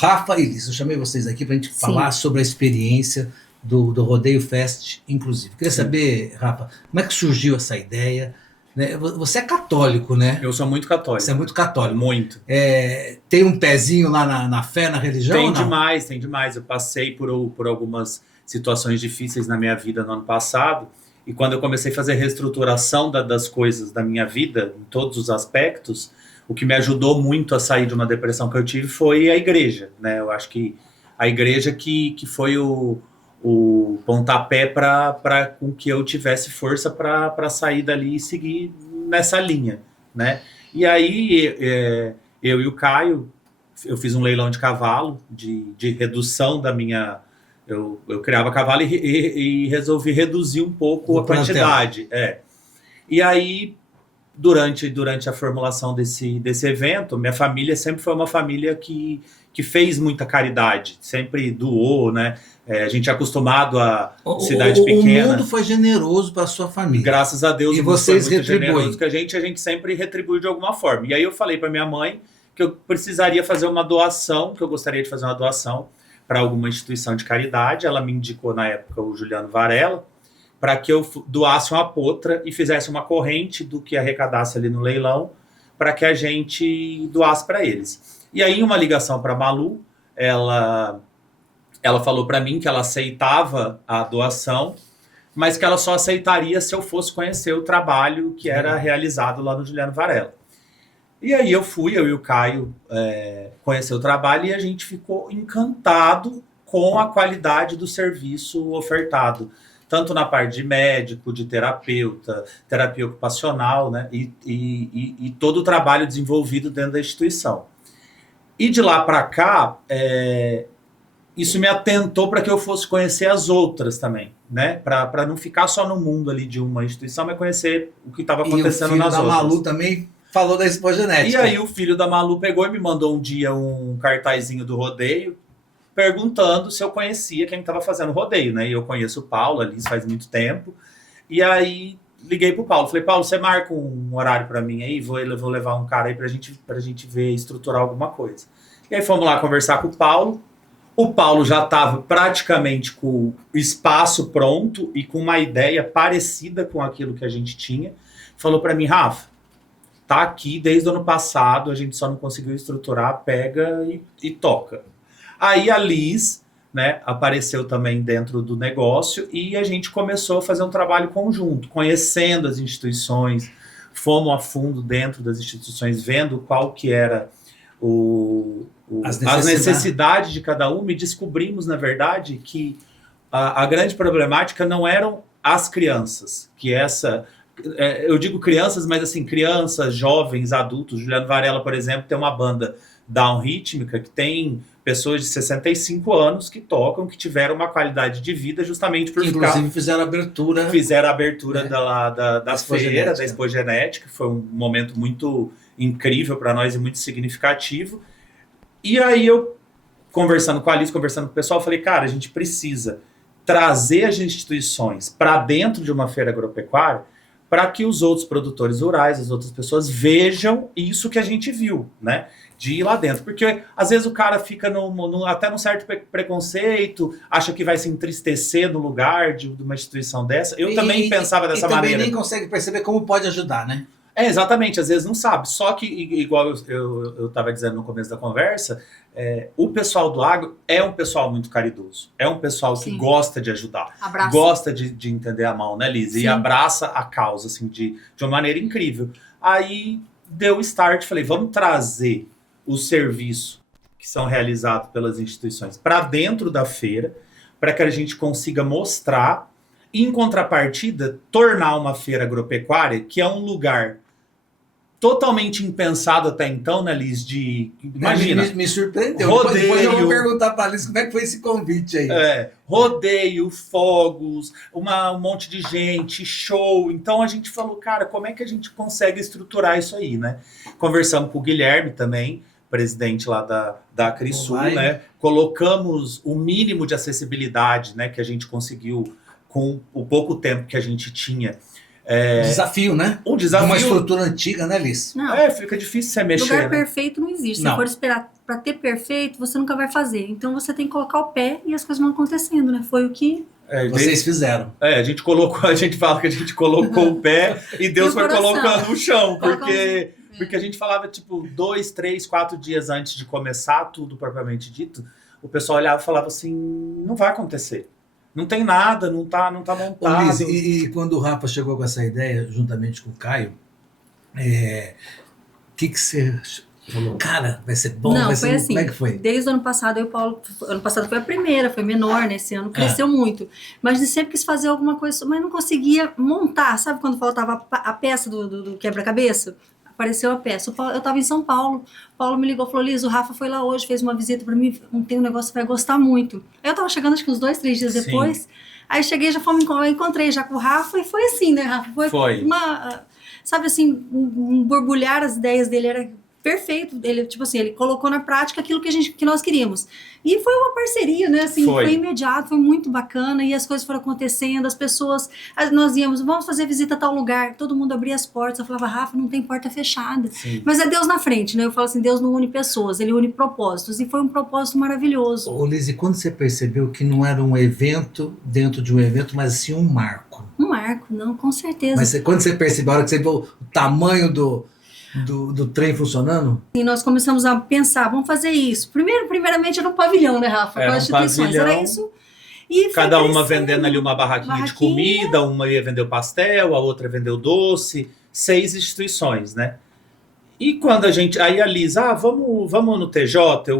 Rafa e Liz, eu chamei vocês aqui para a gente falar sobre a experiência do Rodeio Fest inclusivo. Queria saber, Rafa, como é que surgiu essa ideia? Né? Você é católico, né? Eu sou muito católico. Você é muito católico. Muito. Tem um pezinho lá na fé, na religião? Tem demais, tem demais. Eu passei por algumas situações difíceis na minha vida no ano passado, e quando eu comecei a fazer reestruturação das coisas da minha vida, em todos os aspectos, o que me ajudou muito a sair de uma depressão que eu tive foi a igreja, né? Eu acho que a igreja que foi o pontapé para com que eu tivesse força para sair dali e seguir nessa linha, né? E aí eu e o Caio, eu fiz um leilão de cavalo, de redução da minha... Eu criava cavalo e resolvi reduzir um pouco a quantidade. E aí, durante a formulação desse evento, minha família sempre foi uma família que fez muita caridade, sempre doou, né? A gente é acostumado a cidade pequena. O mundo foi generoso para a sua família. Graças a Deus, e o mundo vocês foi muito retribuem. generoso, que a gente sempre retribui de alguma forma. E aí eu falei para minha mãe que eu precisaria fazer uma doação, que eu gostaria de fazer uma doação para alguma instituição de caridade. Ela me indicou na época o Juliano Varela, para que eu doasse uma potra e fizesse uma corrente do que arrecadasse ali no leilão, para que a gente doasse para eles. E aí, uma ligação para a Malu, ela falou para mim que ela aceitava a doação, mas que ela só aceitaria se eu fosse conhecer o trabalho que era realizado lá no Juliano Varela. E aí eu e o Caio conhecer o trabalho, e a gente ficou encantado com a qualidade do serviço ofertado, tanto na parte de médico, de terapeuta, terapia ocupacional, né? E todo o trabalho desenvolvido dentro da instituição. E de lá para cá, isso me atentou para que eu fosse conhecer as outras também, né? Para não ficar só no mundo ali de uma instituição, mas conhecer o que estava acontecendo nas outras. E o filho da Malu também falou da Expogenética. E aí o filho da Malu pegou e me mandou um dia um cartazinho do rodeio, perguntando se eu conhecia quem estava fazendo o rodeio, né? E eu conheço o Paulo, ali faz muito tempo. E aí liguei pro Paulo, falei: Paulo, você marca um horário para mim aí? Vou levar um cara aí pra gente ver, estruturar alguma coisa. E aí fomos lá conversar com o Paulo. O Paulo já estava praticamente com o espaço pronto e com uma ideia parecida com aquilo que a gente tinha. Falou para mim: Rafa, tá aqui desde o ano passado, a gente só não conseguiu estruturar, pega e toca. Aí a Liz, né, apareceu também dentro do negócio, e a gente começou a fazer um trabalho conjunto, conhecendo as instituições, fomos a fundo dentro das instituições, vendo qual que era as necessidades de cada uma, e descobrimos, na verdade, que a grande problemática não eram as crianças, que eu digo crianças, mas assim, crianças, jovens, adultos. Juliano Varela, por exemplo, tem uma banda down rítmica que tem pessoas de 65 anos que tocam, que tiveram uma qualidade de vida justamente por inclusive fizeram a abertura. Fizeram a abertura da feira, da Expogenética. Foi um momento muito incrível para nós e muito significativo. E aí eu, conversando com a Alice, conversando com o pessoal, falei: cara, a gente precisa trazer as instituições para dentro de uma feira agropecuária, para que os outros produtores rurais, as outras pessoas vejam isso que a gente viu, né? De ir lá dentro. Porque às vezes o cara fica até num certo preconceito, acha que vai se entristecer no lugar de uma instituição dessa. Eu também pensava dessa maneira. E também nem consegue perceber como pode ajudar, né? Exatamente, às vezes não sabe. Só que, igual eu estava dizendo no começo da conversa, o pessoal do agro é um pessoal muito caridoso. É um pessoal que gosta de ajudar. Abraça. Gosta de entender a mão, né, Liz? E abraça a causa, assim, de uma maneira incrível. Aí deu start, falei: vamos trazer os serviços que são realizados pelas instituições para dentro da feira, para que a gente consiga mostrar, e, em contrapartida, tornar uma feira agropecuária, que é um lugar totalmente impensado até então, né, Liz? Imagina. Me surpreendeu. Rodeio, depois eu vou perguntar para a Liz como é que foi esse convite aí. Rodeio, fogos, um monte de gente, show. Então a gente falou: cara, como é que a gente consegue estruturar isso aí, né? Conversamos com o Guilherme também, presidente lá da Crisul, né? Colocamos o mínimo de acessibilidade, né, que a gente conseguiu com o pouco tempo que a gente tinha, Desafio, né? Um desafio. Uma estrutura antiga, né, Liz? Não. Fica difícil você mexer. Lugar né? perfeito não existe. Não. Se for esperar para ter perfeito, você nunca vai fazer. Então você tem que colocar o pé e as coisas vão acontecendo, né? Foi o que Vocês fizeram. A gente fala que a gente colocou o pé e Deus foi colocando o chão, porque a gente falava, tipo, 2, 3, 4 dias antes de começar tudo propriamente dito, o pessoal olhava e falava assim, não vai acontecer. Não tem nada, não tá montado. Ô, Liz, e quando o Rafa chegou com essa ideia, juntamente com o Caio, que você falou? Cara, vai ser bom? Não, vai foi ser... assim. Como é que foi? Desde o ano passado, eu e o Paulo... Ano passado foi a primeira, foi menor, né? Esse ano cresceu muito. Mas a gente sempre quis fazer alguma coisa, mas não conseguia montar. Sabe quando faltava a peça do quebra-cabeça? Apareceu a peça. Eu estava em São Paulo. O Paulo me ligou e falou, Liz, o Rafa foi lá hoje, fez uma visita para mim, tem um negócio que vai gostar muito. Aí eu estava chegando, acho que uns 2, 3 dias depois. Sim. Aí cheguei, encontrei já com o Rafa, e foi assim, né, Rafa? Foi. Uma... Sabe assim, um borbulhar as ideias dele, era perfeito. Ele, tipo assim, ele colocou na prática aquilo que nós queríamos. E foi uma parceria, né? Assim, foi imediato, foi muito bacana. E as coisas foram acontecendo, as pessoas... Nós íamos, vamos fazer visita a tal lugar. Todo mundo abria as portas. Eu falava, Rafa, não tem porta fechada. Sim. Mas é Deus na frente, né? Eu falo assim, Deus não une pessoas, Ele une propósitos. E foi um propósito maravilhoso. Ô, Liz, e quando você percebeu que não era um evento dentro de um evento, mas sim um marco? Um marco, não, com certeza. Mas quando você percebeu, a hora que você viu o tamanho do trem funcionando? E nós começamos a pensar, vamos fazer isso. Primeiramente era um pavilhão, né, Rafa? Com as instituições, era isso. E cada uma vendendo ali uma barraquinha de comida, uma ia vender o pastel, a outra vendeu doce, 6 instituições, né? E quando aí a Liz, vamos no TJ,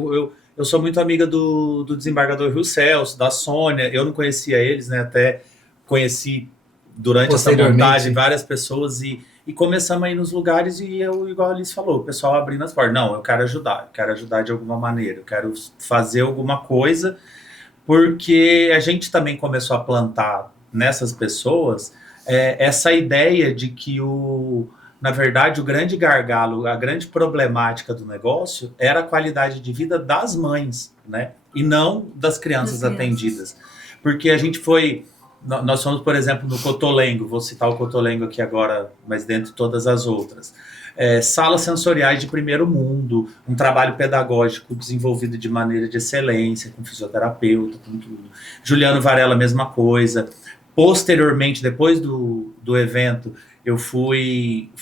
eu sou muito amiga do desembargador Rio Celso, da Sônia, eu não conhecia eles, né? Até conheci durante essa montagem várias pessoas e começamos a ir nos lugares e eu, igual a Alice falou, o pessoal abrindo as portas. Não, eu quero ajudar de alguma maneira, eu quero fazer alguma coisa, porque a gente também começou a plantar nessas pessoas essa ideia de que, na verdade, o grande gargalo, a grande problemática do negócio era a qualidade de vida das mães, né? E não das crianças atendidas. Porque a gente foi... Nós fomos, por exemplo, no Cotolengo, vou citar o Cotolengo aqui agora, mas dentro de todas as outras. Salas sensoriais de primeiro mundo, um trabalho pedagógico desenvolvido de maneira de excelência, com fisioterapeuta, com tudo. Juliano Varela, mesma coisa. Posteriormente, depois do evento, eu fui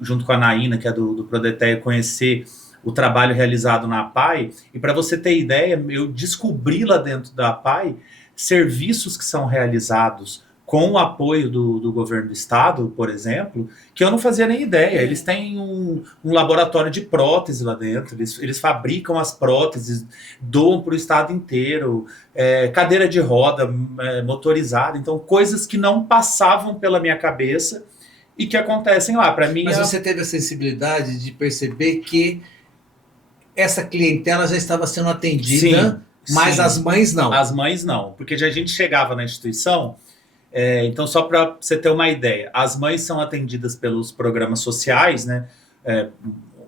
junto com a Naína, que é do Prodeteia, conhecer o trabalho realizado na APAI. E para você ter ideia, eu descobri lá dentro da APAI serviços que são realizados com o apoio do governo do estado, por exemplo, que eu não fazia nem ideia. Eles têm um laboratório de prótese lá dentro, eles fabricam as próteses, doam para o estado inteiro, cadeira de roda motorizada, então coisas que não passavam pela minha cabeça e que acontecem lá. Para mim, mas você teve a sensibilidade de perceber que essa clientela já estava sendo atendida. Sim. Mas as mães não. As mães não, porque já a gente chegava na instituição, então só para você ter uma ideia, as mães são atendidas pelos programas sociais, né?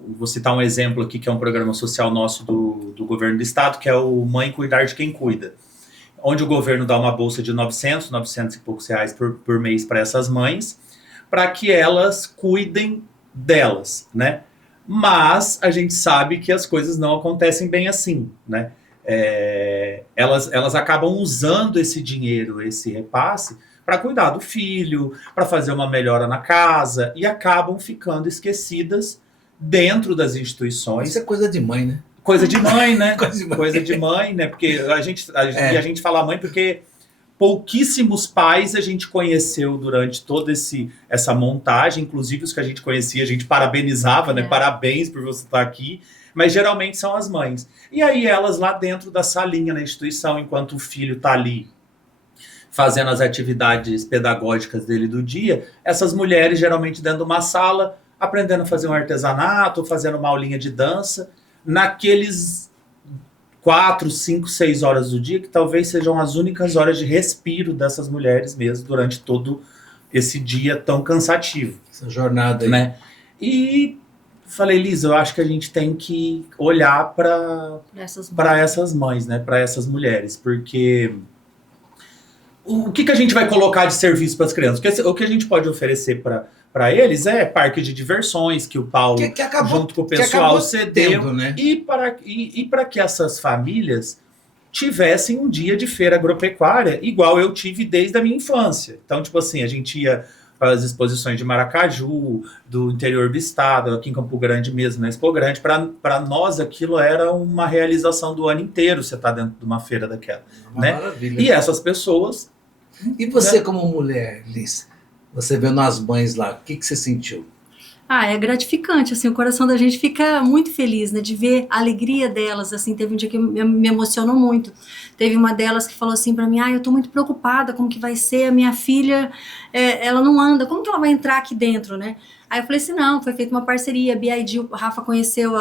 Vou citar um exemplo aqui que é um programa social nosso do governo do estado, que é o Mãe Cuidar de Quem Cuida, onde o governo dá uma bolsa de 900 e poucos reais por mês para essas mães, para que elas cuidem delas, né? Mas a gente sabe que as coisas não acontecem bem assim, né? Elas acabam usando esse dinheiro, esse repasse, para cuidar do filho, para fazer uma melhora na casa, e acabam ficando esquecidas dentro das instituições. Isso é coisa de mãe, né? Coisa de mãe, né? Coisa de mãe, né? Porque a gente fala mãe porque pouquíssimos pais a gente conheceu durante toda essa montagem, inclusive os que a gente conhecia, a gente parabenizava, né? Parabéns por você estar aqui. Mas geralmente são as mães. E aí elas lá dentro da salinha na instituição, enquanto o filho está ali fazendo as atividades pedagógicas dele do dia, essas mulheres geralmente dentro de uma sala, aprendendo a fazer um artesanato, fazendo uma aulinha de dança, naqueles 4, 5, 6 horas do dia, que talvez sejam as únicas horas de respiro dessas mulheres mesmo, durante todo esse dia tão cansativo. Essa jornada aí. Né? E falei, Liz, eu acho que a gente tem que olhar para essas mães, né? Para essas mulheres, porque o que a gente vai colocar de serviço para as crianças? O que a gente pode oferecer para eles é parque de diversões, que o Paulo, que acabou, junto com o pessoal, cedeu. Tendo, né? E para que essas famílias tivessem um dia de feira agropecuária, igual eu tive desde a minha infância. Então, tipo assim, a gente ia para as exposições de Maracaju, do interior do estado, aqui em Campo Grande mesmo, na Expo Grande. Para nós, aquilo era uma realização do ano inteiro, você tá dentro de uma feira daquela. Né? Maravilha. E essas pessoas... E você, como mulher, Liz, você vendo as mães lá, o que você sentiu? É gratificante, assim, o coração da gente fica muito feliz, né, de ver a alegria delas, assim, teve um dia que me emocionou muito, teve uma delas que falou assim pra mim, eu tô muito preocupada, como que vai ser, a minha filha, ela não anda, como que ela vai entrar aqui dentro, né? Aí eu falei assim, não, foi feita uma parceria, a BID, o Rafa conheceu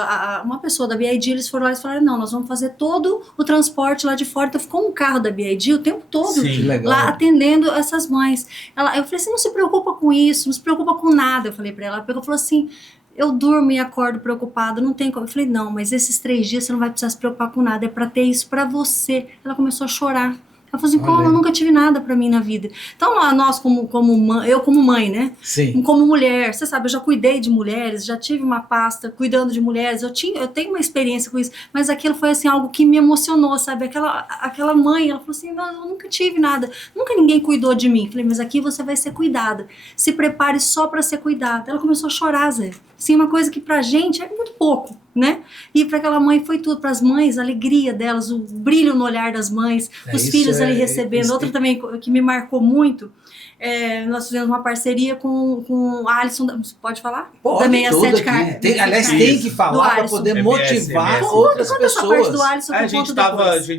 uma pessoa da BID, eles foram lá e falaram, não, nós vamos fazer todo o transporte lá de fora, então ficou um carro da BID o tempo todo, Sim, lá atendendo essas mães. Eu falei assim, não se preocupa com isso, não se preocupa com nada, eu falei pra ela, ela falou assim, eu durmo e acordo preocupada, não tem como. Eu falei, não, mas esses 3 dias você não vai precisar se preocupar com nada, é pra ter isso pra você. Ela começou a chorar. Ela falou assim, como eu nunca tive nada pra mim na vida. Então, nós como mãe, eu como mãe, né? Sim. Como mulher, você sabe, eu já cuidei de mulheres, já tive uma pasta cuidando de mulheres, eu tenho uma experiência com isso, mas aquilo foi assim, algo que me emocionou, sabe? Aquela mãe, ela falou assim, não, eu nunca tive nada, nunca ninguém cuidou de mim. Falei, mas aqui você vai ser cuidada. Se prepare só pra ser cuidada. Ela começou a chorar, Zé. Assim, uma coisa que pra gente é muito pouco, né? E para aquela mãe foi tudo, para as mães, a alegria delas, o brilho no olhar das mães, os filhos ali recebendo. Outra também que me marcou muito, nós fizemos uma parceria com o Alisson, pode falar? Pode, da 67 aliás, tem que falar para poder motivar outras pessoas. Essa parte do Alisson, a gente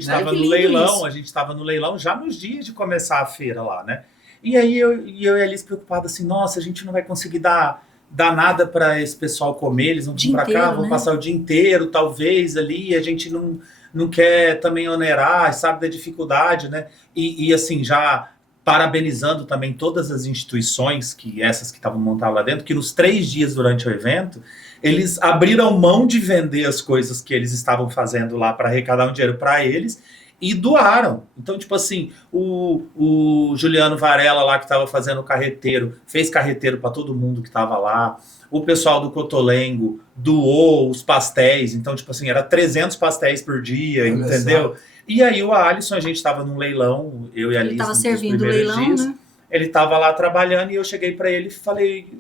estava no leilão, a gente estava no leilão já nos dias de começar a feira lá, né? E aí eu e a Alice preocupada assim, nossa, a gente não vai conseguir dar nada para esse pessoal comer, eles vão vir para cá, vão passar o dia inteiro, talvez ali, a gente não quer também onerar, sabe, da dificuldade, né? E assim, já parabenizando também todas as instituições, essas que estavam montadas lá dentro, que nos 3 dias durante o evento, eles abriram mão de vender as coisas que eles estavam fazendo lá para arrecadar um dinheiro para eles, e doaram. Então, tipo assim, o Juliano Varela lá que estava fazendo o carreteiro, fez carreteiro para todo mundo que estava lá. O pessoal do Cotolengo doou os pastéis. Então, tipo assim, era 300 pastéis por dia, entendeu? E aí o Alisson, a gente estava num leilão, eu e a Alice, ele estava servindo o leilão, dias, né? Ele estava lá trabalhando e eu cheguei para ele e falei,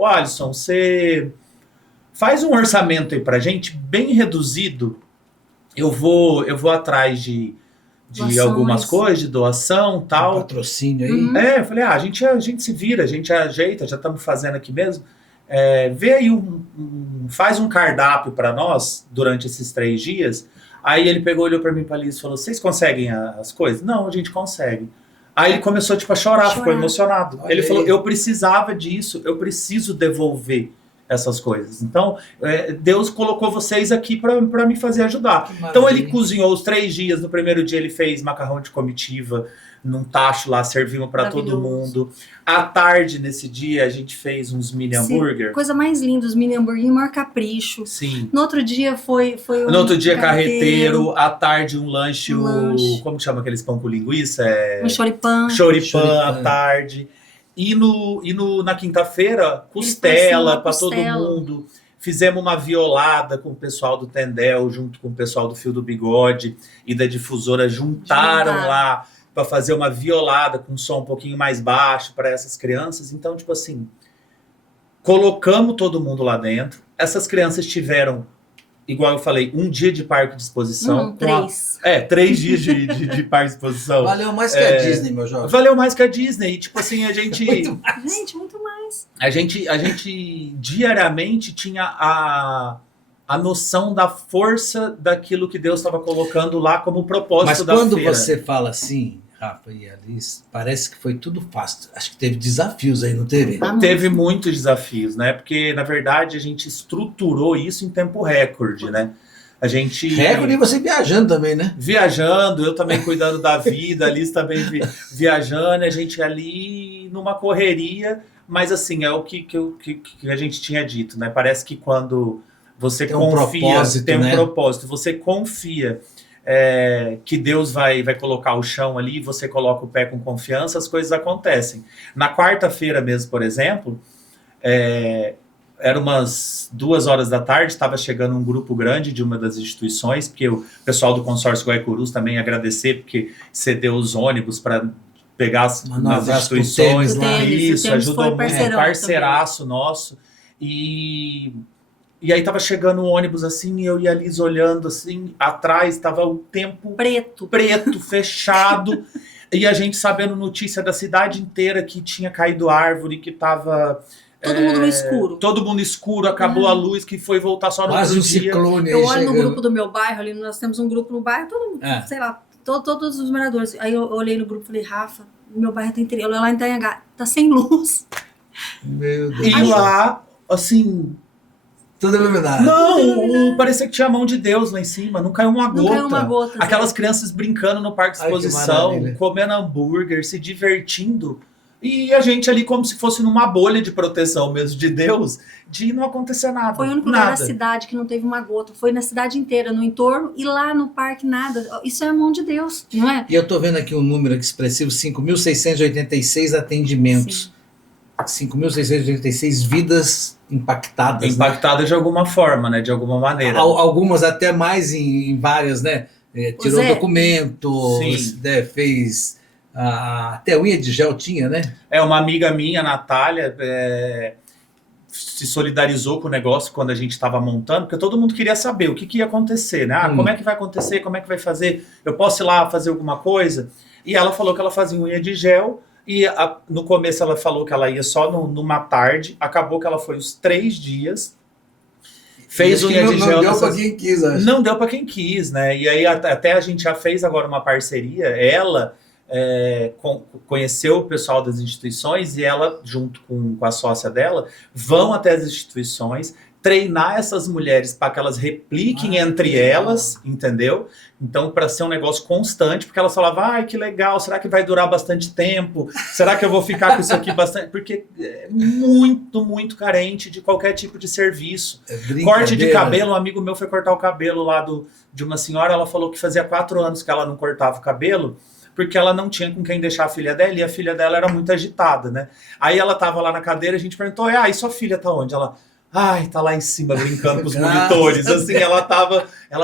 Alisson, você faz um orçamento aí pra gente, bem reduzido. Eu vou atrás de algumas coisas, de doação, tal. Patrocínio aí. Eu falei, a gente se vira, a gente ajeita, já estamos fazendo aqui mesmo. Vê aí, faz um cardápio para nós durante esses 3 dias. Aí ele pegou, olhou para mim e para a Liz e falou, vocês conseguem as coisas? Não, a gente consegue. Aí ele começou a chorar, ficou emocionado. Ele falou, eu precisava disso, eu preciso devolver essas coisas. Então, Deus colocou vocês aqui para me fazer ajudar. Então, ele cozinhou os 3 dias. No primeiro dia, ele fez macarrão de comitiva num tacho lá, servimos para todo mundo. À tarde, nesse dia, a gente fez uns mini hambúrguer. Coisa mais linda, os mini hambúrguer, maior capricho. Sim. No outro dia foi no outro dia, carreteiro. À tarde, um lanche. Como que chama aqueles pão com linguiça? Um choripã. Choripã à tarde. E na quinta-feira, costela para todo mundo. Fizemos uma violada com o pessoal do Tendel, junto com o pessoal do Fio do Bigode e da difusora, juntaram lá para fazer uma violada com um som um pouquinho mais baixo para essas crianças. Então, tipo assim, colocamos todo mundo lá dentro. Essas crianças tiveram, igual eu falei, um dia de parque de exposição. 3. 3 dias de parque de exposição. Valeu mais que a Disney, meu jovem. Valeu mais que a Disney. E, tipo assim, a gente... Muito mais. A gente diariamente tinha a noção da força daquilo que Deus estava colocando lá como propósito da feira. Mas quando você fala assim, Rafa e Alice, parece que foi tudo fácil. Acho que teve desafios aí, não teve? Teve muitos desafios, né? Porque, na verdade, a gente estruturou isso em tempo recorde, né? A gente... Recorde e você viajando também, né? Viajando, eu também cuidando da vida, a Alice também viajando, a gente ali numa correria, mas assim, é o que a gente tinha dito, né? Parece que quando você confia, tem um propósito, você confia que Deus vai colocar o chão ali, você coloca o pé com confiança, as coisas acontecem. Na quarta-feira mesmo, por exemplo, era umas 2 horas da tarde, estava chegando um grupo grande de uma das instituições, porque o pessoal do consórcio Guaicurus também agradecer, porque cedeu os ônibus para pegar nas instituições. Isso, ajudou muito, parceiraço nosso. E aí tava chegando um ônibus assim, e eu e a Liz olhando assim, atrás tava o tempo preto fechado, e a gente sabendo notícia da cidade inteira que tinha caído árvore, que tava... Todo mundo no escuro. Todo mundo escuro, acabou a luz, que foi voltar só no outro dia. Ciclone. Eu olho no grupo do meu bairro, ali nós temos um grupo no bairro, todo mundo, sei lá, todos os moradores. Aí eu olhei no grupo e falei, Rafa, meu bairro tem lá em Itanhangá, tá sem luz. Meu Deus. E lá, assim... Tudo iluminado. Não, parecia que tinha a mão de Deus lá em cima, não caiu uma gota. Não caiu uma gota. Aquelas crianças brincando no parque de exposição, comendo hambúrguer, se divertindo. E a gente ali como se fosse numa bolha de proteção mesmo de Deus, de não acontecer nada. Foi o único lugar da cidade que não teve uma gota. Foi na cidade inteira, no entorno, e lá no parque nada. Isso é a mão de Deus, não é? E eu tô vendo aqui um número aqui expressivo, 5.686 atendimentos. 5.686 vidas impactadas. Impactadas, né? De alguma forma, né? De alguma maneira. Algumas até mais em várias, né? Tirou documentos, né? Fez... até unha de gel tinha, né? Uma amiga minha, Natália, se solidarizou com o negócio quando a gente estava montando, porque todo mundo queria saber o que ia acontecer, né? Como é que vai acontecer, como é que vai fazer, eu posso ir lá fazer alguma coisa? E ela falou que ela fazia unha de gel, e no começo ela falou que ela ia só numa tarde, acabou que ela foi os 3 dias, fez unha de gel. Não deu para quem quis, acho. Não deu para quem quis, né? E aí até a gente já fez agora uma parceria, ela... conheceu o pessoal das instituições e ela, junto com a sócia dela, vão até as instituições treinar essas mulheres para que elas repliquem entre elas, entendeu? Então, para ser um negócio constante, porque elas falavam, que legal, será que vai durar bastante tempo? Será que eu vou ficar com isso aqui bastante? Porque é muito, muito carente de qualquer tipo de serviço. Corte de cabelo, um amigo meu foi cortar o cabelo lá de uma senhora, ela falou que fazia 4 anos que ela não cortava o cabelo, porque ela não tinha com quem deixar a filha dela, e a filha dela era muito agitada, né? Aí ela tava lá na cadeira, a gente perguntou, e sua filha tá onde? Ela, tá lá em cima brincando com os monitores, assim, ela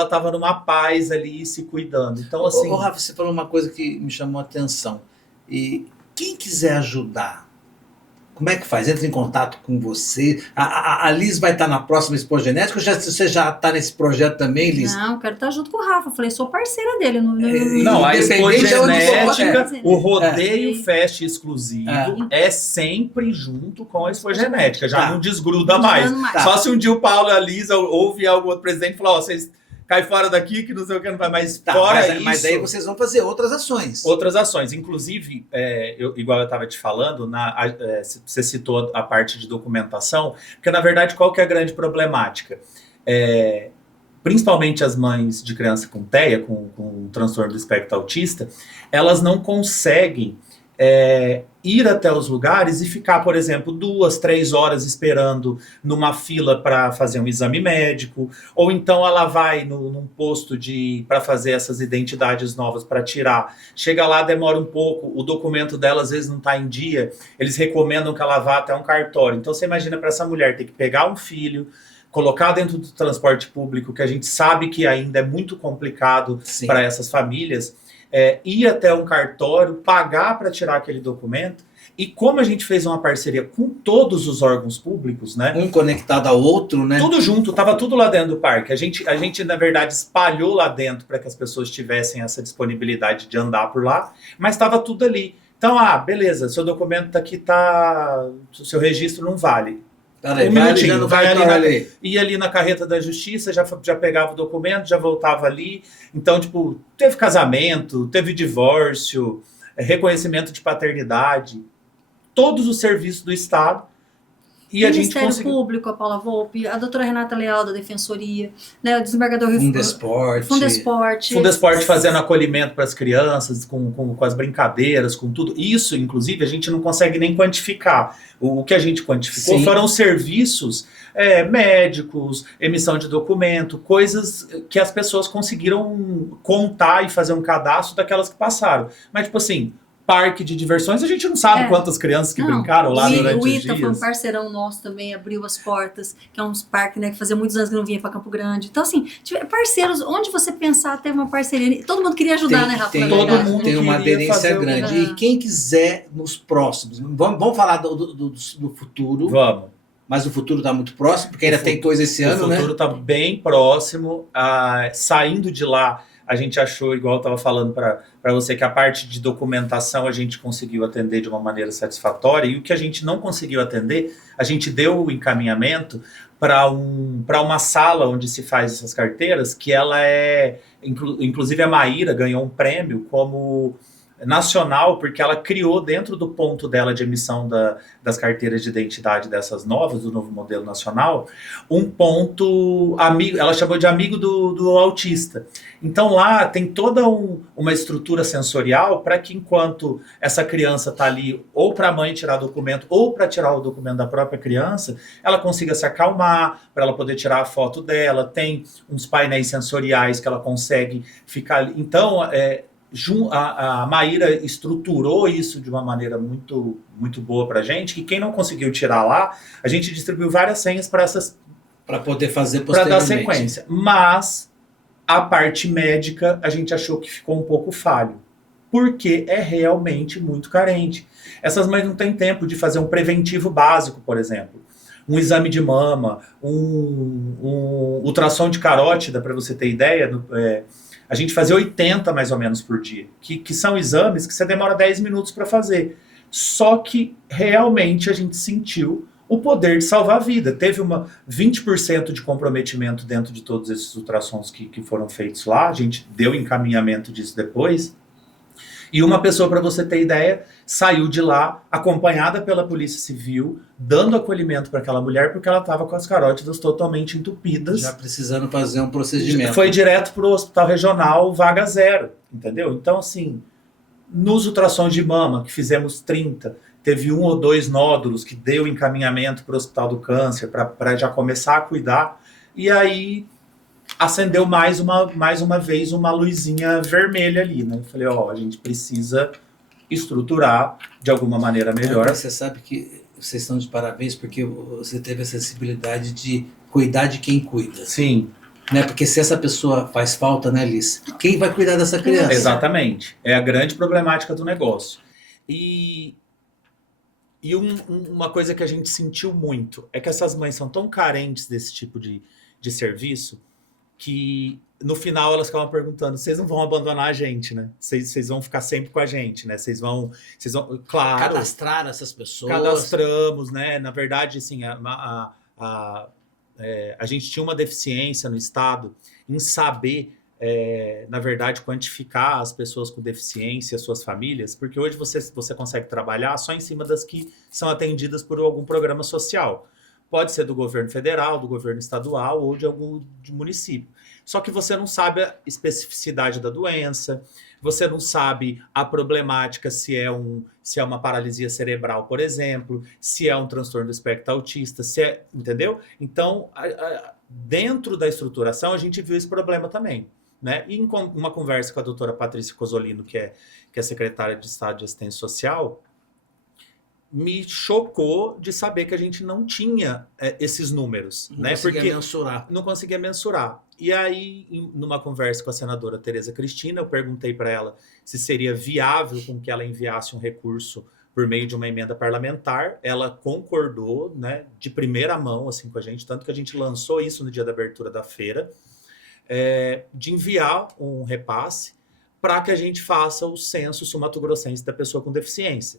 tava numa paz ali, se cuidando. Então, assim... Ô, Rafa, você falou uma coisa que me chamou a atenção. E quem quiser ajudar, como é que faz? Entra em contato com você. A Liz vai estar na próxima Expo Genética ou você já está nesse projeto também, Liz? Não, eu quero estar junto com o Rafa. Eu falei, sou parceira dele. Não, a Expo Genética, o Rodeio Fest exclusivo é sempre junto com a Expo Genética. Já não desgruda mais. Só se um dia o Paulo e a Liz ouvir algum outro presidente e falar, vocês... cai fora daqui, que não sei o que, não vai mais fora isso. Mas aí vocês vão fazer outras ações. Outras ações. Inclusive, igual eu estava te falando, você citou a parte de documentação, porque, na verdade, qual que é a grande problemática? Principalmente as mães de criança com TEA, com transtorno do espectro autista, elas não conseguem ir até os lugares e ficar, por exemplo, 2, 3 horas esperando numa fila para fazer um exame médico, ou então ela vai num posto para fazer essas identidades novas para tirar. Chega lá, demora um pouco, o documento dela às vezes não está em dia, eles recomendam que ela vá até um cartório. Então você imagina para essa mulher ter que pegar um filho, colocar dentro do transporte público, que a gente sabe que ainda é muito complicado para essas famílias, ir até um cartório, pagar para tirar aquele documento. E como a gente fez uma parceria com todos os órgãos públicos, né? Um conectado ao outro, né? Tudo junto, estava tudo lá dentro do parque. A gente, na verdade, espalhou lá dentro para que as pessoas tivessem essa disponibilidade de andar por lá, mas estava tudo ali. Então, beleza, seu documento aqui o seu registro não vale. Minutinho, ia ali na carreta da justiça, já pegava o documento, já voltava ali. Então, tipo, teve casamento, teve divórcio, reconhecimento de paternidade, todos os serviços do Estado. E a gente Ministério conseguiu. Público, a Paula Volpe, a doutora Renata Leal, da Defensoria, né, o desembargador Fundesporte. Fundesporte Fazendo acolhimento para as crianças, com as brincadeiras, com tudo. Isso, inclusive, a gente não consegue nem quantificar. O que a gente quantificou Sim. foram serviços médicos, emissão de documento, coisas que as pessoas conseguiram contar e fazer um cadastro daquelas que passaram. Mas, tipo assim, parque de diversões, a gente não sabe quantas crianças que brincaram lá durante o os ITA dias. foi um parceirão nosso também, abriu as portas, que é uns parques, né, que fazia muitos anos que não vinha para Campo Grande. Então, assim, parceiros, onde você pensar, teve uma parceria. Todo mundo queria ajudar, né, Rafa? Todo mundo tem uma queria aderência fazer grande. E quem quiser nos próximos, vamos falar do futuro, Vamos. mas o futuro está muito próximo, porque ainda tem coisa esse ano, né? O futuro está bem próximo. Saindo de lá, a gente achou, igual eu estava falando para você, que a parte de documentação a gente conseguiu atender de uma maneira satisfatória, e o que a gente não conseguiu atender, a gente deu o encaminhamento para uma sala onde se faz essas carteiras, que ela inclusive a Maíra ganhou um prêmio como nacional, porque ela criou dentro do ponto dela de emissão das carteiras de identidade dessas novas, do novo modelo nacional, um ponto amigo, ela chamou de amigo do autista. Então lá tem toda uma estrutura sensorial para que enquanto essa criança está ali, ou para a mãe tirar documento, ou para tirar o documento da própria criança, ela consiga se acalmar, para ela poder tirar a foto dela, tem uns painéis sensoriais que ela consegue ficar ali. Então, a Maíra estruturou isso de uma maneira muito, muito boa para a gente, que quem não conseguiu tirar lá, a gente distribuiu várias senhas para poder fazer para dar posteriormente. sequência. Mas a parte médica a gente achou que ficou um pouco falho, porque é realmente muito carente. Essas mães não têm tempo de fazer um preventivo básico, por exemplo. Um exame de mama, um ultrassom de carótida, para você ter ideia, a gente fazia 80 mais ou menos por dia, que são exames que você demora 10 minutos para fazer. Só que realmente a gente sentiu o poder de salvar a vida. Teve 20% de comprometimento dentro de todos esses ultrassons que foram feitos lá, a gente deu encaminhamento disso depois. E uma pessoa, para você ter ideia, saiu de lá acompanhada pela Polícia Civil, dando acolhimento para aquela mulher, porque ela estava com as carótidas totalmente entupidas. Já precisando fazer um procedimento. Foi direto para o Hospital Regional, vaga zero, entendeu? Então, assim, nos ultrassons de mama, que fizemos 30, teve 1 ou 2 nódulos que deu encaminhamento para o Hospital do Câncer, para já começar a cuidar, e aí acendeu mais uma vez uma luzinha vermelha ali, né? Eu falei, a gente precisa estruturar de alguma maneira melhor. Você sabe que vocês estão de parabéns porque você teve a sensibilidade de cuidar de quem cuida. Sim. Né? Porque se essa pessoa faz falta, né, Liz? Quem vai cuidar dessa criança? Exatamente. É a grande problemática do negócio. E uma coisa que a gente sentiu muito é que essas mães são tão carentes desse tipo de serviço que no final elas ficavam perguntando, vocês não vão abandonar a gente, né? Vocês vão ficar sempre com a gente, né? Vocês vão, claro... Cadastrar essas pessoas. Cadastramos, né? Na verdade, assim, a gente tinha uma deficiência no Estado em saber, na verdade, quantificar as pessoas com deficiência, as suas famílias, porque hoje você consegue trabalhar só em cima das que são atendidas por algum programa social. Pode ser do governo federal, do governo estadual ou de algum município. Só que você não sabe a especificidade da doença, você não sabe a problemática, se é uma paralisia cerebral, por exemplo, se é um transtorno do espectro autista, entendeu? Então, dentro da estruturação, a gente viu esse problema também. Né? E em uma conversa com a doutora Patrícia Cosolino, que é secretária de Estado de Assistência Social, me chocou de saber que a gente não tinha esses números. Não conseguia mensurar. Não conseguia mensurar. E aí, numa conversa com a senadora Tereza Cristina, eu perguntei para ela se seria viável com que ela enviasse um recurso por meio de uma emenda parlamentar. Ela concordou, né, de primeira mão assim, com a gente, tanto que a gente lançou isso no dia da abertura da feira, de enviar um repasse para que a gente faça o censo sul-mato-grossense da pessoa com deficiência,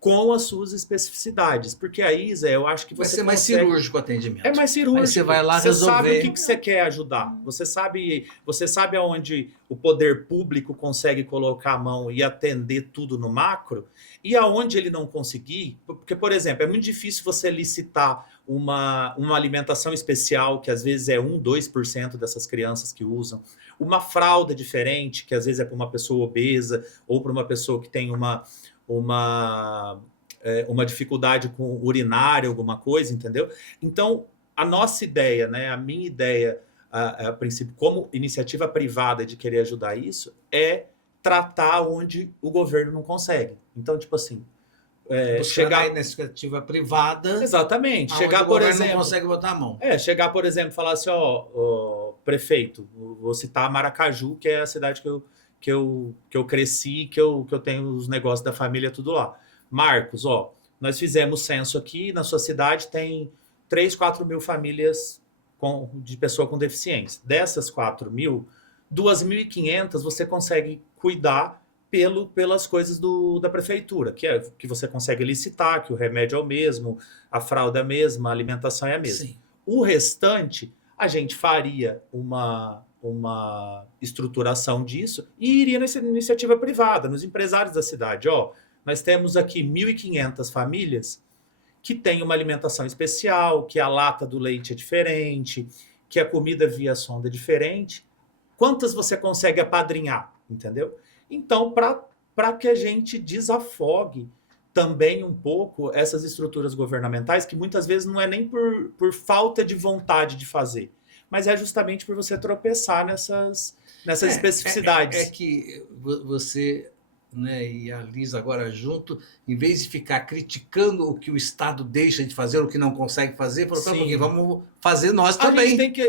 com as suas especificidades. Porque aí, Zé, eu acho que vai ser mais cirúrgico o atendimento. É mais cirúrgico. Aí você vai lá você resolver. Sabe o que você quer ajudar. Você sabe aonde o poder público consegue colocar a mão e atender tudo no macro, e aonde ele não conseguir. Porque, por exemplo, é muito difícil você licitar uma alimentação especial, que às vezes é 2% dessas crianças que usam, uma fralda diferente, que às vezes é para uma pessoa obesa ou para uma pessoa que tem uma dificuldade com urinária, alguma coisa, entendeu? Então, a nossa ideia, né, a minha ideia, a princípio, como iniciativa privada de querer ajudar isso, é tratar onde o governo não consegue. Então, tipo assim, chegar na iniciativa privada. Exatamente. Chegar, por exemplo, não consegue botar a mão. Chegar, por exemplo, e falar assim, prefeito, vou citar Maracaju, que é a cidade que eu cresci, que eu tenho os negócios da família tudo lá. Marcos, nós fizemos censo aqui, na sua cidade tem 3, 4 mil famílias de pessoa com deficiência. Dessas 4 mil, 2.500 você consegue cuidar pelas coisas da prefeitura, que você consegue licitar, que o remédio é o mesmo, a fralda é a mesma, a alimentação é a mesma. Sim. O restante, a gente faria uma estruturação disso e iria nessa iniciativa privada, nos empresários da cidade. Nós temos aqui 1.500 famílias que têm uma alimentação especial, que a lata do leite é diferente, que a comida via sonda é diferente. Quantas você consegue apadrinhar, entendeu? Então, para que a gente desafogue também um pouco essas estruturas governamentais, que muitas vezes não é nem por falta de vontade de fazer, mas é justamente por você tropeçar nessas especificidades. É que você, né, e a Liz agora junto, em vez de ficar criticando o que o Estado deixa de fazer, o que não consegue fazer, falou, porque vamos fazer nós também. A gente tem que...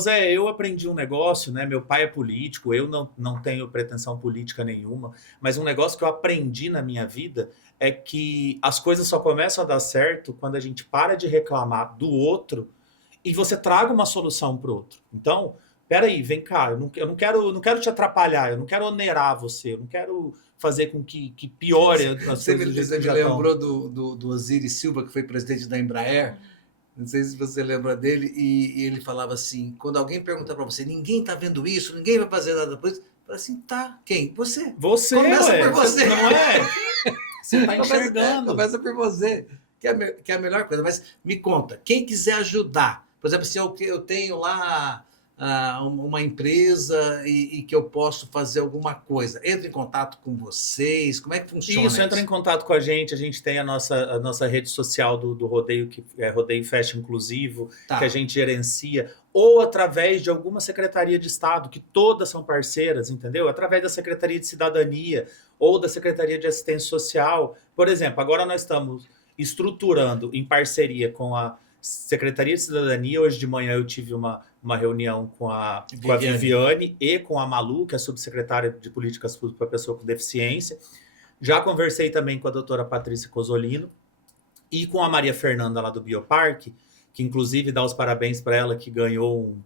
Zé, eu aprendi um negócio, né? Meu pai é político, eu não tenho pretensão política nenhuma, mas um negócio que eu aprendi na minha vida é que as coisas só começam a dar certo quando a gente para de reclamar do outro e você traga uma solução para o outro. Então, peraí, vem cá, eu não quero te atrapalhar, eu não quero onerar você, eu não quero fazer com que piore as coisas. Você me lembrou do Osiris Silva, que foi presidente da Embraer, não sei se você lembra dele, e ele falava assim, quando alguém pergunta para você, ninguém está vendo isso, ninguém vai fazer nada por isso, fala assim, tá, quem? Você. Você, começa por você. Não é? Você está enxergando. Começa por você, que é a melhor coisa. Mas me conta, quem quiser ajudar, por exemplo, se eu tenho lá uma empresa e que eu posso fazer alguma coisa, entra em contato com vocês, como é que funciona isso? Entra em contato com a gente tem a nossa rede social do Rodeio, que é Rodeio Festa Inclusivo, que a gente gerencia, ou através de alguma secretaria de Estado, que todas são parceiras, entendeu? Através da Secretaria de Cidadania ou da Secretaria de Assistência Social. Por exemplo, agora nós estamos estruturando em parceria com a Secretaria de Cidadania. Hoje de manhã eu tive uma reunião com a Viviane e com a Malu, que é subsecretária de Políticas Públicas para Pessoa com Deficiência. Já conversei também com a doutora Patrícia Cosolino e com a Maria Fernanda lá do Bioparque, que inclusive dá os parabéns para ela, que ganhou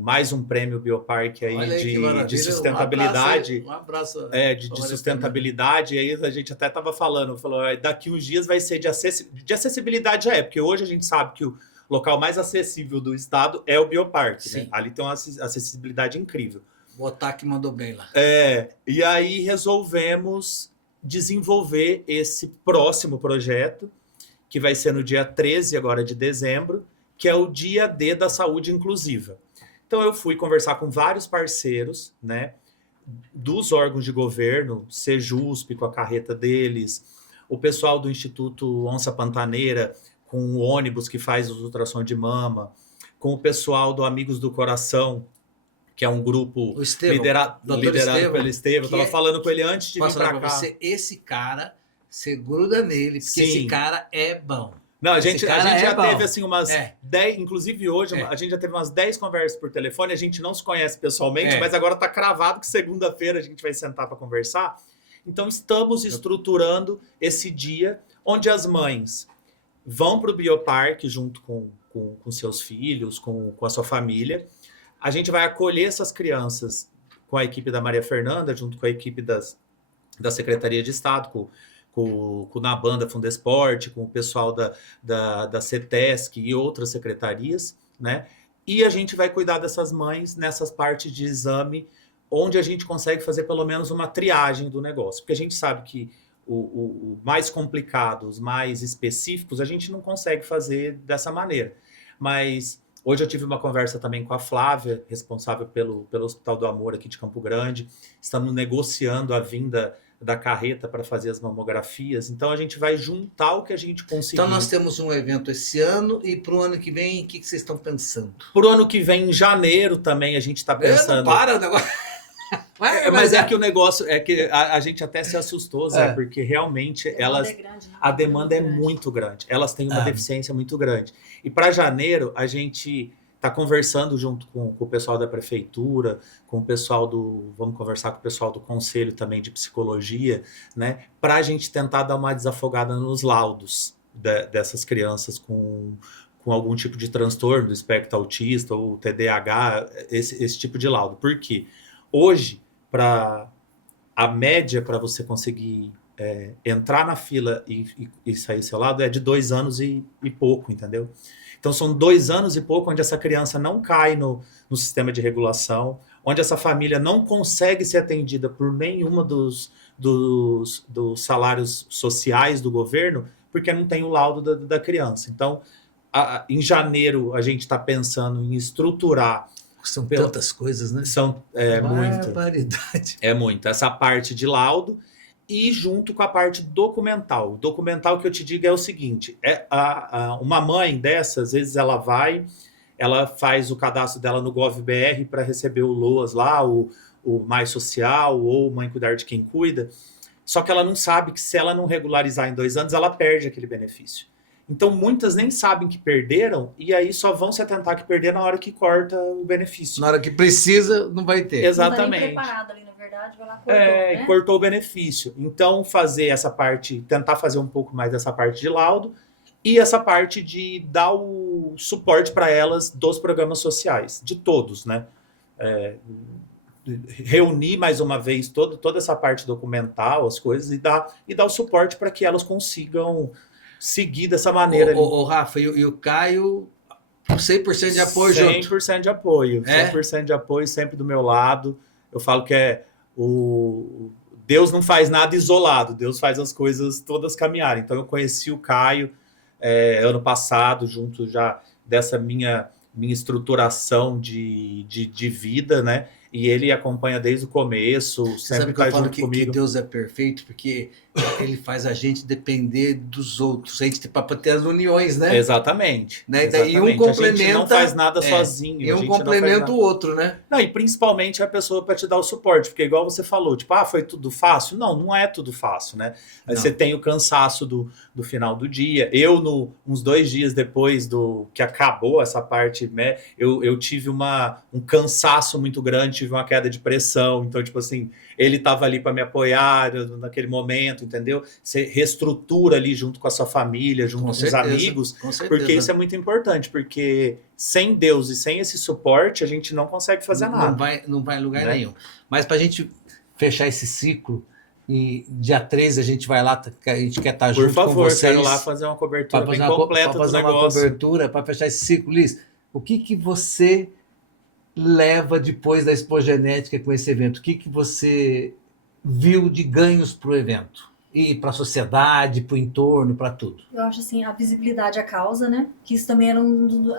mais um prêmio Bioparque aí de sustentabilidade. Um abraço. De sustentabilidade. E aí a gente até estava falando, daqui uns dias vai ser de acessibilidade porque hoje a gente sabe que o local mais acessível do estado é o Bioparque, né? Ali tem uma acessibilidade incrível. O Otaque mandou bem lá. E aí resolvemos desenvolver esse próximo projeto, que vai ser no dia 13 agora de dezembro, que é o Dia D da Saúde Inclusiva. Então eu fui conversar com vários parceiros, né, dos órgãos de governo, Sejusp com a carreta deles, o pessoal do Instituto Onça Pantaneira com o ônibus que faz os ultrassom de mama, com o pessoal do Amigos do Coração, que é um grupo liderado pelo Estevão. Eu estava falando com ele antes de vir para cá. Esse cara, você gruda nele, porque esse cara é bom. Não, a gente já teve assim umas 10, inclusive hoje, a gente já teve umas 10 conversas por telefone, a gente não se conhece pessoalmente, mas agora está cravado que segunda-feira a gente vai sentar para conversar. Então estamos estruturando esse dia onde as mães vão para o Bioparque junto com seus filhos, com a sua família. A gente vai acolher essas crianças com a equipe da Maria Fernanda, junto com a equipe da Secretaria de Estado, com o Naban da Fundesporte, com o pessoal da CETESC e outras secretarias, né? E a gente vai cuidar dessas mães nessas partes de exame, onde a gente consegue fazer pelo menos uma triagem do negócio. Porque a gente sabe que o mais complicado, os mais específicos, a gente não consegue fazer dessa maneira. Mas hoje eu tive uma conversa também com a Flávia, responsável pelo Hospital do Amor aqui de Campo Grande. Estamos negociando a vinda da carreta para fazer as mamografias. Então a gente vai juntar o que a gente conseguir. Então nós temos um evento esse ano e para o ano que vem, o que vocês estão pensando? Para o ano que vem, em janeiro também, a gente está pensando... Não para o negócio... Mas é que o negócio é que a gente até se assustou, Zé, porque realmente a demanda é muito grande. Elas têm uma deficiência muito grande. E para janeiro, a gente está conversando junto com o pessoal da prefeitura, com o pessoal vamos conversar com o pessoal do conselho também de psicologia, né? Para a gente tentar dar uma desafogada nos laudos dessas crianças com algum tipo de transtorno do espectro autista ou TDAH, esse tipo de laudo. Por quê? Hoje, a média para você conseguir entrar na fila e sair seu lado é de 2 anos e pouco, entendeu? Então são 2 anos e pouco onde essa criança não cai no sistema de regulação, onde essa família não consegue ser atendida por nenhuma dos salários sociais do governo, porque não tem o laudo da criança. Então, em janeiro, a gente está pensando em estruturar. São tantas coisas, né? Muito. Barbaridade. É muito. Essa parte de laudo e junto com a parte documental. O documental que eu te digo é o seguinte, uma mãe dessas, às vezes ela faz o cadastro dela no GovBR para receber o LOAS lá, o Mais Social ou Mãe Cuidar de Quem Cuida, só que ela não sabe que se ela não regularizar em 2 anos, ela perde aquele benefício. Então, muitas nem sabem que perderam e aí só vão se atentar que perder na hora que corta o benefício. Na hora que precisa, não vai ter. Exatamente. Não tá nem preparado ali, na verdade, vai lá, cortou, né? Cortou o benefício. Então, fazer essa parte, tentar fazer um pouco mais dessa parte de laudo e essa parte de dar o suporte para elas dos programas sociais, de todos, né? Reunir mais uma vez toda essa parte documental, as coisas, e dar o suporte para que elas consigam seguir dessa maneira. O Rafa, e o Caio, 100% de apoio 100% junto? 100% de apoio. 100% de apoio, sempre do meu lado. Eu falo que Deus não faz nada isolado, Deus faz as coisas todas caminharem. Então eu conheci o Caio ano passado, junto já dessa minha estruturação de vida, né? E ele acompanha desde o começo, sempre está junto comigo. Que Deus é perfeito, porque ele faz a gente depender dos outros, a gente para ter as uniões, né? Exatamente. Né? Exatamente. E um complementa. A gente não faz nada sozinho. E um complementa o outro, né? Não, e principalmente a pessoa para te dar o suporte, porque igual você falou, tipo, foi tudo fácil? Não é tudo fácil, né? Aí você tem o cansaço do final do dia. Eu, uns 2 dias depois que acabou essa parte, né, eu tive um cansaço muito grande, tive uma queda de pressão, então, tipo assim, ele estava ali para me apoiar naquele momento, entendeu? Você reestrutura ali junto com a sua família, junto com os amigos, porque isso é muito importante, porque sem Deus e sem esse suporte, a gente não consegue fazer nada. Não vai em lugar nenhum. Mas para a gente fechar esse ciclo, e dia 13 a gente vai lá, a gente quer estar junto com vocês. Por favor, quero lá fazer uma cobertura bem completa do negócio. Fazer uma cobertura para fechar esse ciclo. Liz, o que você leva depois da Expo Genética com esse evento? O que você viu de ganhos para o evento? E para a sociedade, para o entorno, para tudo? Eu acho assim, a visibilidade à causa, né? Que isso também era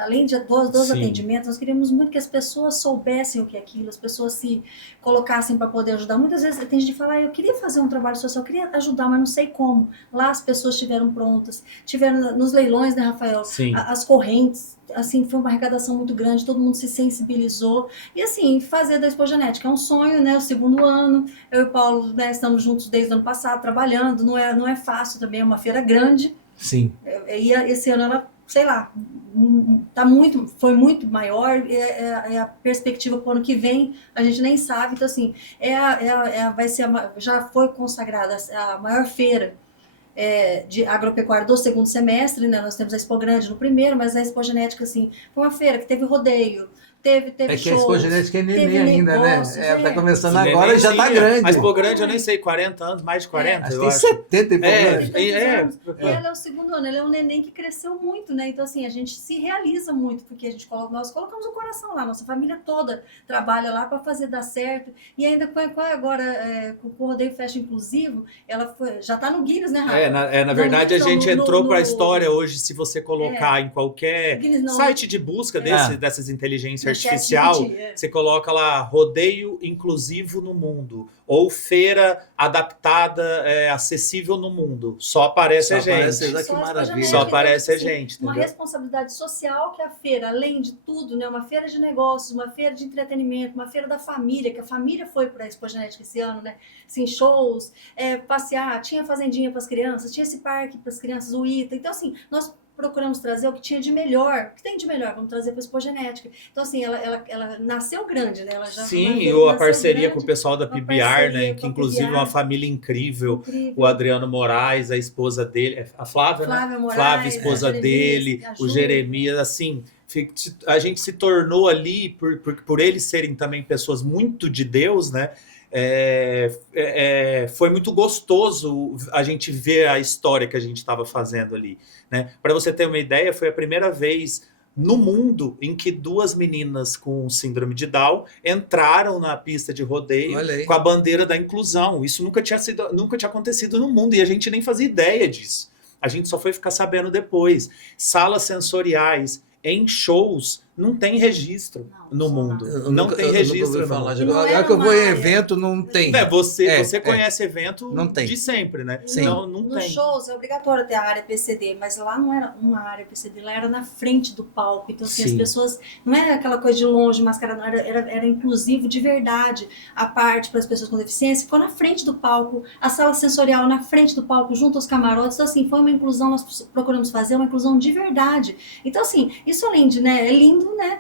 além dos atendimentos, nós queríamos muito que as pessoas soubessem o que é aquilo, as pessoas se colocassem para poder ajudar. Muitas vezes tem gente que fala, eu queria fazer um trabalho social, eu queria ajudar, mas não sei como. Lá as pessoas estiveram prontas, tiveram nos leilões, né, Rafael? Sim. As correntes, assim, foi uma arrecadação muito grande, todo mundo se sensibilizou. E assim, fazer da Expo Genética é um sonho, né? O 2º ano, eu e o Paulo, né, estamos juntos desde o ano passado, trabalhando, não é fácil também, é uma feira grande. Sim. E esse ano ela, sei lá, foi muito maior, a perspectiva para o ano que vem, a gente nem sabe, então assim, vai ser já foi consagrada a maior feira de agropecuária do 2º semestre, né? Nós temos a Expo Grande no primeiro, mas a Expo Genética, assim, foi uma feira que teve rodeio, teve É que a shows, expogenética é neném teve ainda, né? negócios, Ela tá começando Neném agora e já tá sim, grande. Mas pô, grande eu nem sei, 40 anos, mais de 40, Acho eu que tem acho. 70 e pouco, É, né? Tem tantos anos. E é. ela é o segundo ano, ele é um neném que cresceu muito, né? Então, assim, a gente se realiza muito, porque nós colocamos o coração lá, nossa família toda trabalha lá para fazer dar certo. E ainda agora, com o Rodeio Festa Inclusivo, ela já está no Guinness, né, Rafa? Na verdade, a gente entrou para a história no hoje, se você colocar em qualquer Guinness, não, site de busca dessas inteligência no artificial, ChatGPT, você coloca lá rodeio inclusivo no mundo, ou feira adaptada, acessível no mundo. Só aparece a gente. Olha que maravilha. Só aparece a assim, gente, uma entendeu? responsabilidade social que a feira, além de tudo, né, uma feira de negócios, uma feira de entretenimento, uma feira da família, que a família foi para a Expogenética esse ano, né? Assim, shows, passear, tinha fazendinha para as crianças, tinha esse parque para as crianças, o ITA. Então, assim, nós procuramos trazer o que tinha de melhor, o que tem de melhor, vamos trazer para a Expogenética. Então, assim, ela nasceu grande, né? Ela já Sim, ou a parceria com o pessoal da PBR, né? Que inclusive é uma família incrível. O Adriano Moraes, a esposa dele, a Flávia, né? Moraes, Flávia, esposa dele, o Jeremias, assim, a gente se tornou ali, por eles serem também pessoas muito de Deus, né? Foi muito gostoso a gente ver a história que a gente estava fazendo ali, né? Para você ter uma ideia, foi a primeira vez no mundo em que 2 meninas com síndrome de Down entraram na pista de rodeio com a bandeira da inclusão. Isso nunca tinha acontecido no mundo e a gente nem fazia ideia disso. A gente só foi ficar sabendo depois. Salas sensoriais em shows não tem registro no mundo. Não tem registro. Agora que eu vou em evento, não tem. Você conhece evento não tem. de sempre, né? Sim. Não Nos tem. shows é obrigatório ter a área PCD, mas lá não era uma área PCD, lá era na frente do palco. Então, assim, as pessoas, não era aquela coisa de longe, mascarada, era inclusivo de verdade. A parte para as pessoas com deficiência ficou na frente do palco, a sala sensorial na frente do palco, junto aos camarotes. Então, assim, foi uma inclusão, nós procuramos fazer uma inclusão de verdade. Então, assim, isso além de, né, é lindo, né?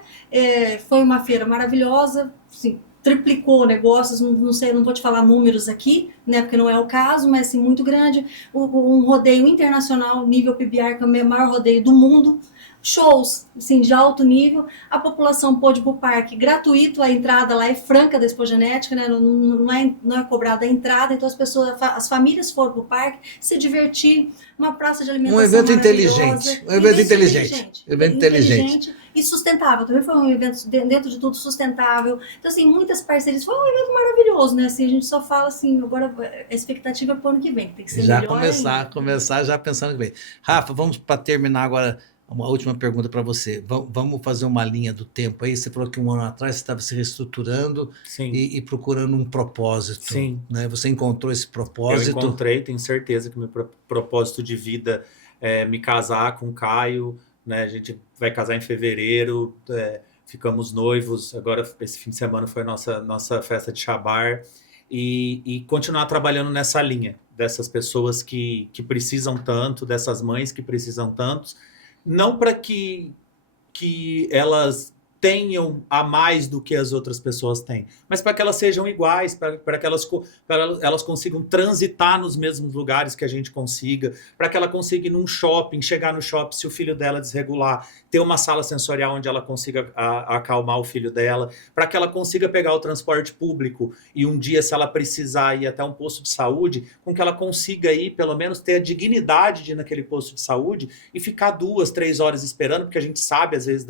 Foi uma feira maravilhosa, assim, triplicou negócios, não sei, não vou te falar números aqui, né, porque não é o caso, mas assim, muito grande, um rodeio internacional, nível PBR, que é o maior rodeio do mundo, shows, assim, de alto nível, a população pôde ir para o parque gratuito, a entrada lá é franca da Expogenética, né, não é cobrada a entrada, então as famílias foram para o parque se divertir, uma praça de alimentação evento inteligente, evento inteligente e sustentável, também foi um evento dentro de tudo sustentável, então assim, muitas parcerias, foi um evento maravilhoso, né, assim, a gente só fala assim, agora a expectativa é para o ano que vem, tem que ser já melhor começar já pensando que vem. Rafa, vamos para terminar agora. Uma última pergunta para você. Vamos fazer uma linha do tempo aí. Você falou que 1 ano atrás você estava se reestruturando e procurando um propósito. Sim. Né? Você encontrou esse propósito? Eu encontrei, tenho certeza que meu propósito de vida é me casar com o Caio. Né? A gente vai casar em fevereiro, ficamos noivos. Agora, esse fim de semana foi a nossa festa de Shabar. E continuar trabalhando nessa linha, dessas pessoas que precisam tanto, dessas mães que precisam tanto. Não para que elas tenham a mais do que as outras pessoas têm, mas para que elas sejam iguais, para que elas consigam transitar nos mesmos lugares que a gente consiga, para que ela consiga ir num shopping, chegar no shopping, se o filho dela desregular, ter uma sala sensorial onde ela consiga acalmar o filho dela, para que ela consiga pegar o transporte público e um dia, se ela precisar ir até um posto de saúde, com que ela consiga ir, pelo menos ter a dignidade de ir naquele posto de saúde e ficar 2, 3 horas esperando, porque a gente sabe, às vezes,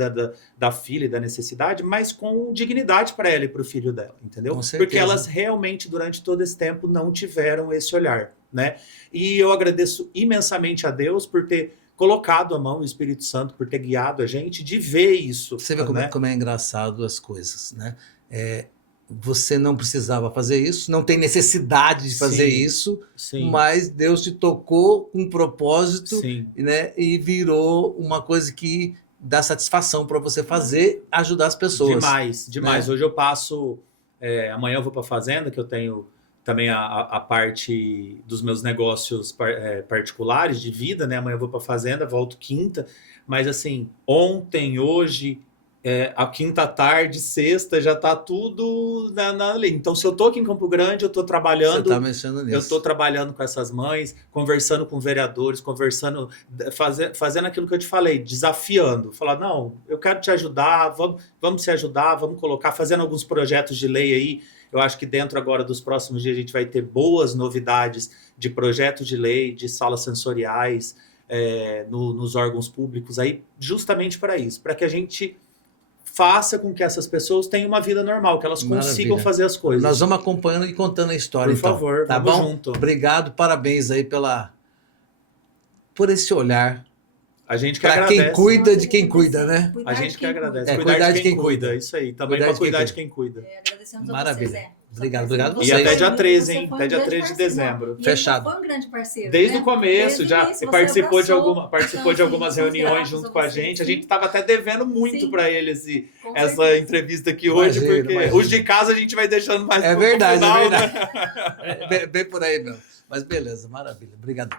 da filha e da necessidade, mas com dignidade para ela e para o filho dela, entendeu? Porque elas realmente, durante todo esse tempo, não tiveram esse olhar, né? E eu agradeço imensamente a Deus por ter colocado a mão, o Espírito Santo, por ter guiado a gente de ver isso. Você vê como é engraçado as coisas, né? Você não precisava fazer isso, não tem necessidade de fazer isso, mas Deus te tocou com um propósito, né? E virou uma coisa que dá satisfação para você fazer, ajudar as pessoas. Demais. Né? Hoje eu passo... amanhã eu vou para a fazenda, que eu tenho também a parte dos meus negócios particulares de vida, né? Amanhã eu vou para a fazenda, volto quinta. Mas assim, ontem, hoje, A quinta tarde, sexta, já tá tudo na lei. Então, se eu tô aqui em Campo Grande, eu tô Você trabalhando, está mexendo nisso. eu estou trabalhando com essas mães, conversando com vereadores, conversando, fazendo aquilo que eu te falei, desafiando. Falar, não, eu quero te ajudar, vamos se ajudar, vamos colocar, fazendo alguns projetos de lei aí. Eu acho que dentro agora dos próximos dias a gente vai ter boas novidades de projetos de lei, de salas sensoriais, nos órgãos públicos aí, justamente para isso, para que a gente faça com que essas pessoas tenham uma vida normal, que elas consigam Maravilha. fazer as coisas. Nós vamos acompanhando e contando a história, Por então. favor, Tá vamos bom? junto. Obrigado, parabéns aí por esse olhar. A gente que Para agradece. quem cuida de quem cuida, né? A gente que agradece. Cuidar de quem cuida. Isso aí. Também para cuidar de quem cuida. Agradecemos a Maravilha. você, Zé. Obrigado a E vocês. até dia 13, Você hein? foi um Até dia grande 13 de parceiro. dezembro. Não, e ele Fechado. foi um grande parceiro. Desde né? o começo, Desde o já início, você participou de abraçou. algumas Então, reuniões somos junto gratos com a você, gente. A sim. gente estava até devendo muito Sim. para ele Com essa certeza. entrevista aqui hoje, Imagino, porque imagino. os de casa a gente vai deixando mais É pro verdade, final, é né? verdade. Bem por aí, meu. Mas beleza, maravilha. Obrigado.